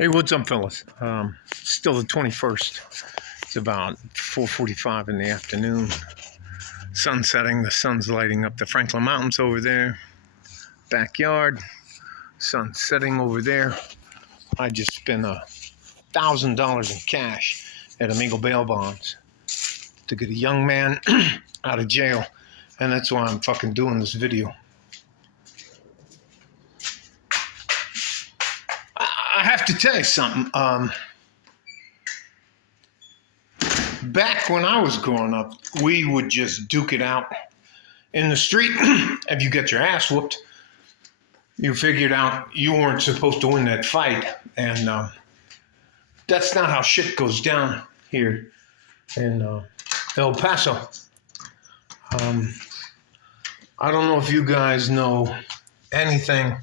Hey, what's up, fellas? Still the 21st. It's about 4:45 in the afternoon. Sun setting. The sun's lighting up the Franklin Mountains over there. Backyard. Sun setting over there. I just spent $1,000 in cash at Amigo Bail Bonds to get a young man out of jail, and that's why I'm fucking doing this video. I have to tell you something. Back when I was growing up, we would just duke it out in the street. If you get your ass whooped, you figured out you weren't supposed to win that fight. And that's not how shit goes down here in El Paso. I don't know if you guys know anything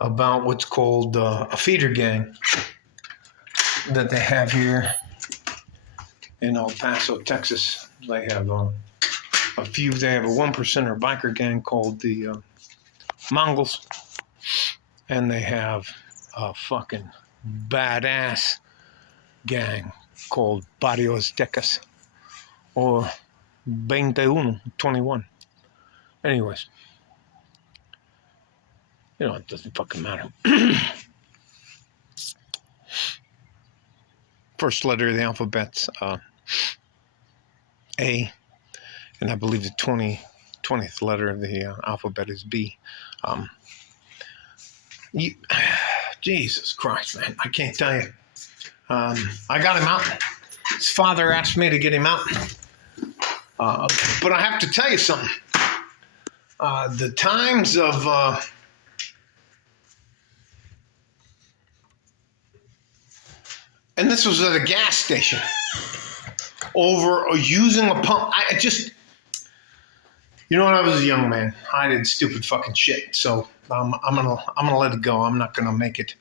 about what's called a feeder gang that they have here in El Paso, Texas. They have a few. They have a 1%er biker gang called the Mongols, and they have a fucking badass gang called Barrio Aztecas, or 21. Anyways, it doesn't fucking matter. First letter of the alphabet's A, and I believe the 20th letter of the alphabet is B. Jesus Christ, man, I can't tell you. I got him out. His father asked me to get him out. But I have to tell you something. The times of and this was at a gas station over using a pump. I just, when I was a young man, I did stupid fucking shit. So I'm gonna let it go. I'm not gonna make it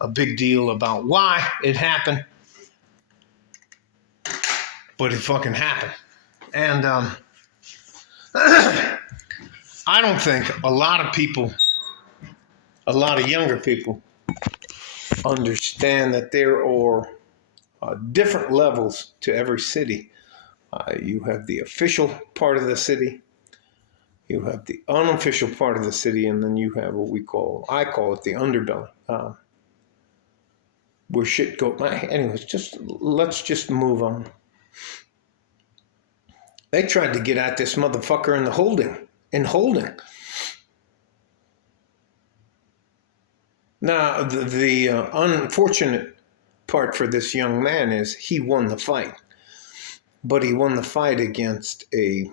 a big deal about why it happened, but it fucking happened. And I don't think a lot of younger people, understand that there are different levels to every city. You have the official part of the city, you have the unofficial part of the city, and then you have what I call it the underbelly, where shit goes. Anyways, let's just move on. They tried to get at this motherfucker in holding. Now, the unfortunate part for this young man is he won the fight. But he won the fight against a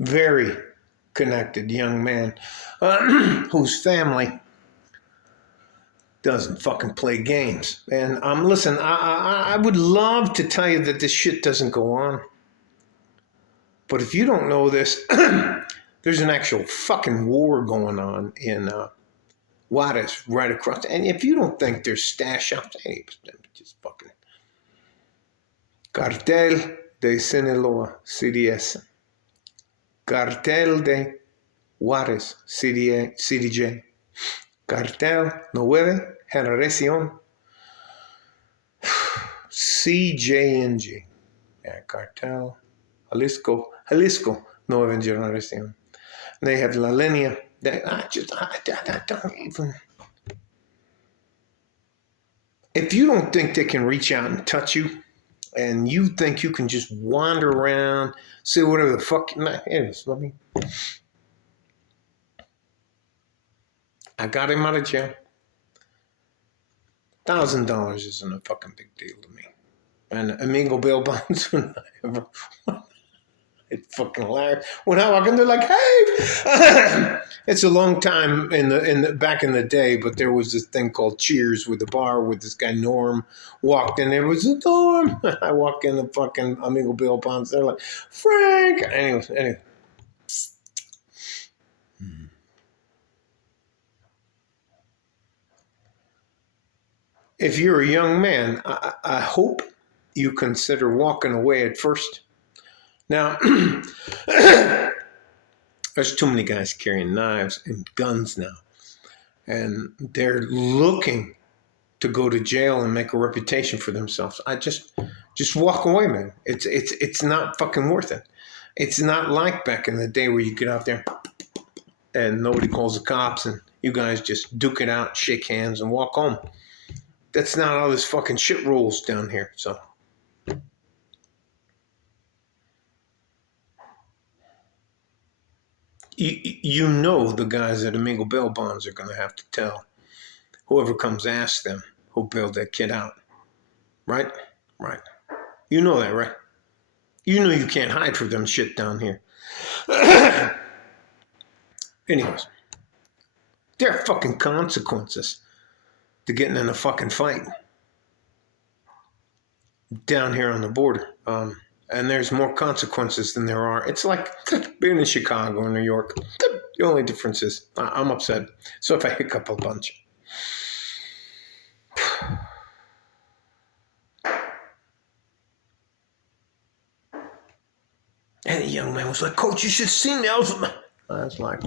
very connected young man whose family doesn't fucking play games. And listen, I would love to tell you that this shit doesn't go on. But if you don't know this, there's an actual fucking war going on in Juarez, right across. And if you don't think there's stash shops, just fucking. Cartel de Sinaloa, CDS. Cartel de Juarez, CDJ. Cartel 9 Generación, CJNG. Yeah, Cartel Jalisco 9 Generación. They have La Linea. I don't even. If you don't think they can reach out and touch you, and you think you can just wander around, say whatever the fuck. Anyways, I got him out of jail. $1,000 isn't a fucking big deal to me. And Amigo Bail Bonds, it's fucking hilarious. When I walk in, they're like, "Hey!" It's a long time back in the day, but there was this thing called Cheers with the bar with this guy Norm walked in. There was a Norm. I walk in the fucking Amigo Bail Bonds. They're like, "Frank." Anyway. If you're a young man, I hope you consider walking away at first. Now, There's too many guys carrying knives and guns now. And they're looking to go to jail and make a reputation for themselves. I just walk away, man. It's not fucking worth it. It's not like back in the day where you get out there and nobody calls the cops and you guys just duke it out, shake hands, and walk home. That's not how this fucking shit rolls down here. So you know the guys at Amigo bail bonds are going to have to tell whoever comes ask them who bailed that kid out. Right? Right. You know that, right? You know you can't hide from them shit down here. Anyways, there are fucking consequences to getting in a fucking fight down here on the border. And there's more consequences than there are. It's like being in Chicago or New York. The only difference is I'm upset. So if I hiccup a bunch. And the young man was like, Coach, you should see me. I was like,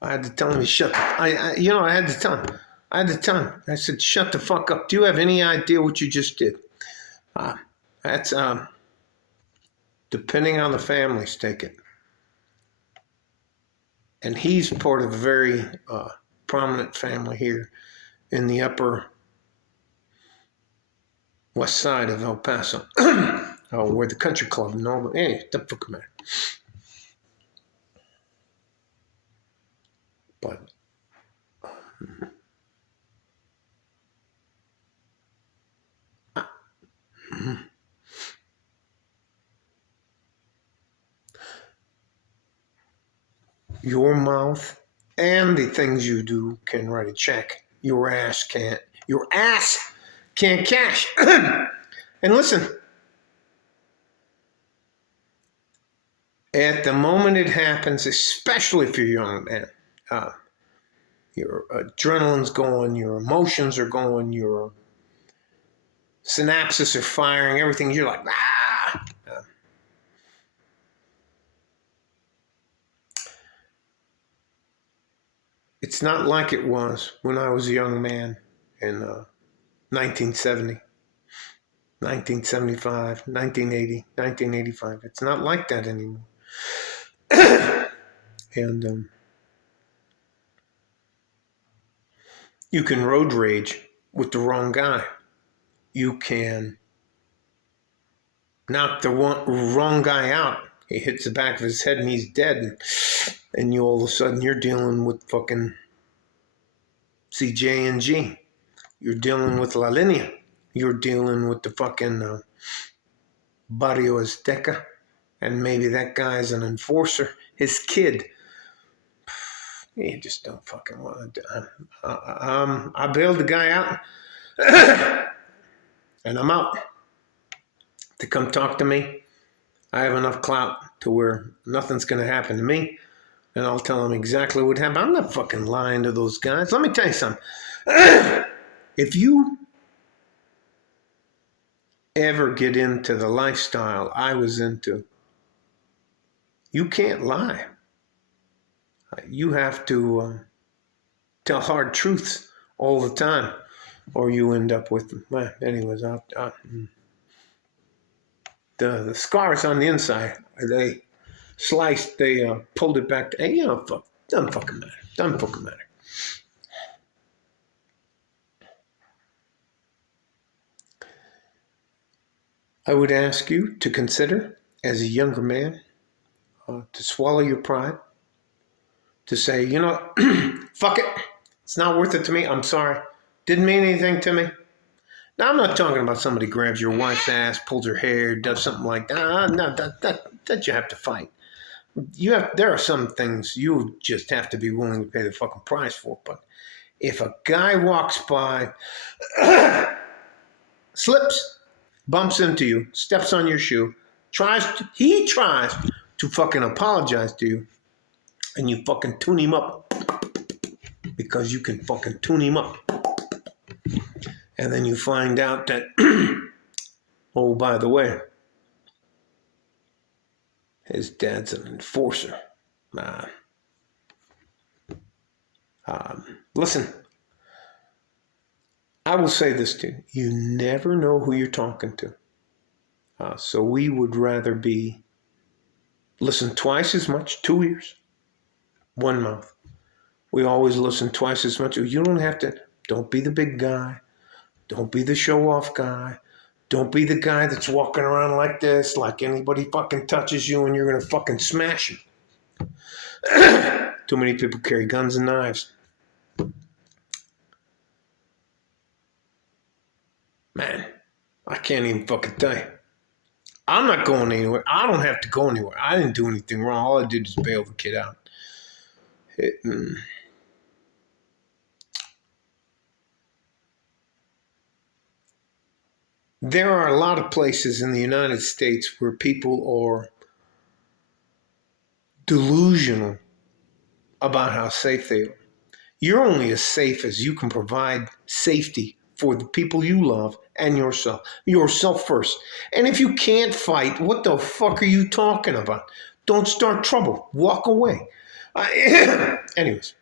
I had to tell him to shut I had to tell him. I said, shut the fuck up. Do you have any idea what you just did? That's depending on the families, take it. And he's part of a very prominent family here in the upper west side of El Paso, where the country club and all. But anyway, the fuck matter. But your mouth and the things you do can write a check. Your ass can't. Your ass can't cash. And listen, at the moment it happens, especially if you're young, man, your adrenaline's going, your emotions are going, your synapses are firing, everything. You're like, ah. It's not like it was when I was a young man in 1970, 1975, 1980, 1985. It's not like that anymore. And you can road rage with the wrong guy. You can knock the wrong guy out. He hits the back of his head and he's dead. And you all of a sudden you're dealing with fucking CJ&G. You're dealing with La Linea. You're dealing with the fucking Barrio Azteca. And maybe that guy's an enforcer. His kid. You just don't fucking want to. I bailed the guy out. And I'm out. To come talk to me. I have enough clout to where nothing's going to happen to me. And I'll tell them exactly what happened. I'm not fucking lying to those guys. Let me tell you something. If you ever get into the lifestyle I was into, you can't lie. You have to tell hard truths all the time, or you end up with them. Well, anyways, the scars on the inside, they sliced, they pulled it back to, hey, fuck, doesn't fucking matter. Doesn't fucking matter. I would ask you to consider, as a younger man, to swallow your pride, to say, fuck it. It's not worth it to me. I'm sorry. Didn't mean anything to me. Now, I'm not talking about somebody grabs your wife's ass, pulls her hair, does something like that. No, that you have to fight. There are some things you just have to be willing to pay the fucking price for. But if a guy walks by, slips, bumps into you, steps on your shoe, he tries to fucking apologize to you, and you fucking tune him up because you can fucking tune him up. And then you find out that, oh, by the way, his dad's an enforcer. Uh, Listen, I will say this to you. You never know who you're talking to. So we would rather listen twice as much, 2 ears, one mouth. We always listen twice as much. You don't have to, don't be the big guy. Don't be the show off guy. Don't be the guy that's walking around like this, like anybody fucking touches you and you're going to fucking smash him. Too many people carry guns and knives. Man, I can't even fucking tell you. I'm not going anywhere. I don't have to go anywhere. I didn't do anything wrong. All I did was bail the kid out. There are a lot of places in the United States where people are delusional about how safe they are. You're only as safe as you can provide safety for the people you love and yourself. Yourself first. And if you can't fight, what the fuck are you talking about? Don't start trouble. Walk away. Anyways.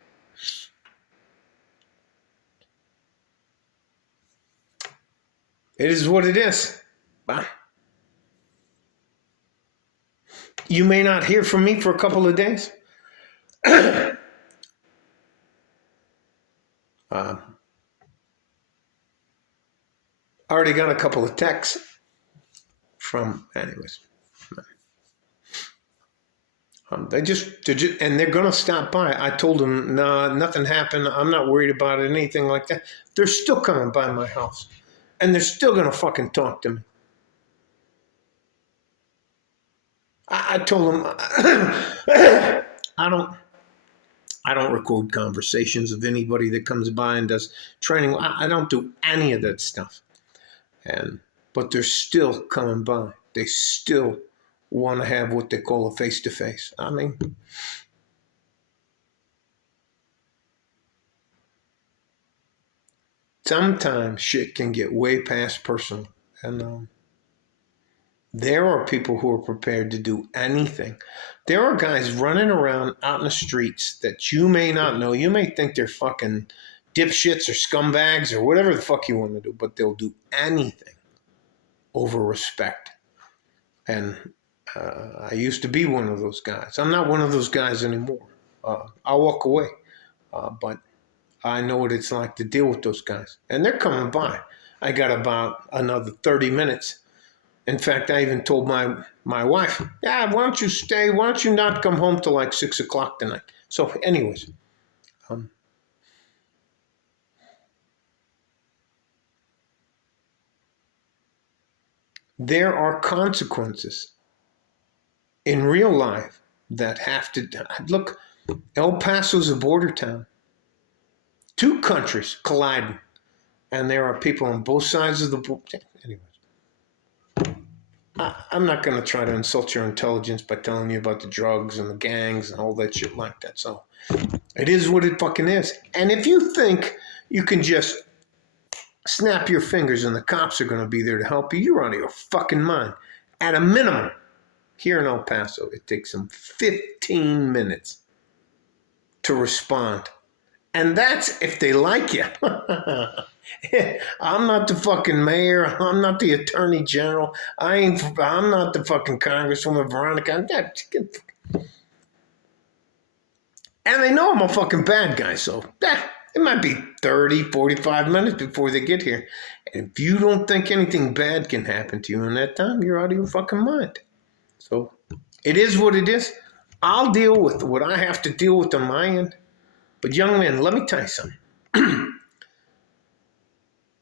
It is what it is. You may not hear from me for a couple of days. I already got a couple of texts from, anyways. They're just, and they're going to stop by. I told them, nah, nothing happened. I'm not worried about it, anything like that. They're still coming by my house. And they're still going to fucking talk to me. I told them, I don't record conversations of anybody that comes by and does training. I don't do any of that stuff. But they're still coming by. They still want to have what they call a face-to-face. I mean, sometimes shit can get way past personal. And there are people who are prepared to do anything. There are guys running around out in the streets that you may not know. You may think they're fucking dipshits or scumbags or whatever the fuck you want to do, but they'll do anything over respect. And I used to be one of those guys. I'm not one of those guys anymore. I'll walk away. But I know what it's like to deal with those guys. And they're coming by. I got about another 30 minutes. In fact, I even told my wife, yeah, why don't you stay? Why don't you not come home till like 6 o'clock tonight? So anyways, there are consequences in real life that have to, look, El Paso's a border town. Two countries colliding. And there are people on both sides of the border. Anyways. I'm not going to try to insult your intelligence by telling you about the drugs and the gangs and all that shit like that. So it is what it fucking is. And if you think you can just snap your fingers and the cops are going to be there to help you, you're out of your fucking mind. At a minimum, here in El Paso, it takes them 15 minutes to respond. And that's if they like you. I'm not the fucking mayor. I'm not the attorney general. I'm not the fucking Congresswoman Veronica. And they know I'm a fucking bad guy. So it might be 30, 45 minutes before they get here. And if you don't think anything bad can happen to you in that time, you're out of your fucking mind. So it is what it is. I'll deal with what I have to deal with on my end. But young man, let me tell you something.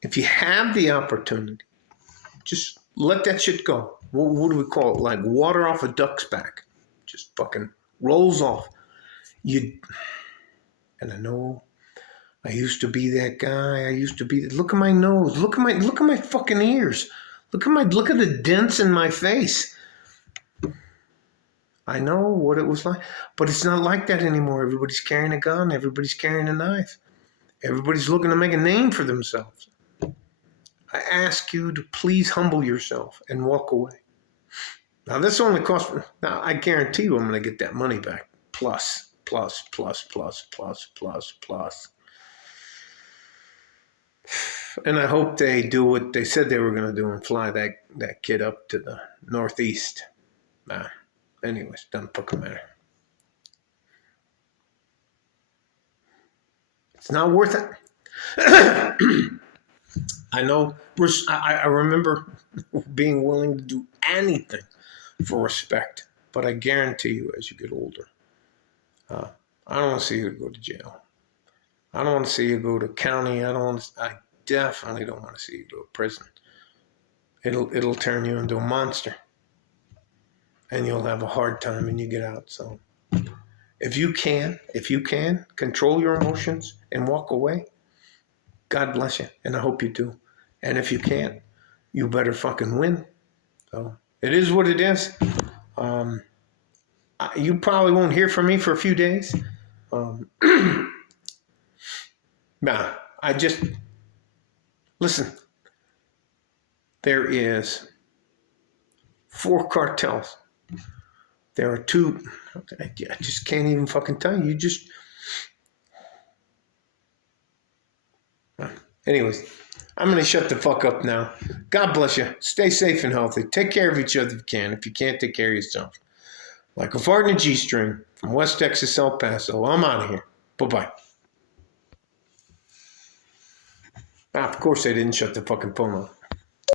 If you have the opportunity, just let that shit go. What do we call it? Like water off a duck's back. Just fucking rolls off. And I know I used to be that guy. Look at my nose. Look at my fucking ears. Look at the dents in my face. I know what it was like, but it's not like that anymore. Everybody's carrying a gun. Everybody's carrying a knife. Everybody's looking to make a name for themselves. I ask you to please humble yourself and walk away. Now, this only costs me. Now, I guarantee you I'm going to get that money back. plus, plus, plus, plus, plus, plus, plus. And I hope they do what they said they were going to do and fly that kid up to the Northeast. Nah. Anyways, doesn't fucking matter. It's not worth it. I know. I remember being willing to do anything for respect, but I guarantee you, as you get older, I don't want to see you go to jail. I don't want to see you go to county. I definitely don't want to see you go to prison. It'll turn you into a monster, and you'll have a hard time when you get out. So, if you can control your emotions and walk away, God bless you, and I hope you do. And if you can't, you better fucking win. So it is what it is. You probably won't hear from me for a few days. Nah, I just listen. There is 4 cartels. There are 2. I just can't even fucking tell you. You just. Anyways, I'm going to shut the fuck up now. God bless you. Stay safe and healthy. Take care of each other if you can. If you can't, take care of yourself. Like a fart in a G-string from West Texas, El Paso. I'm out of here. Bye-bye. Of course, they didn't shut the fucking phone off.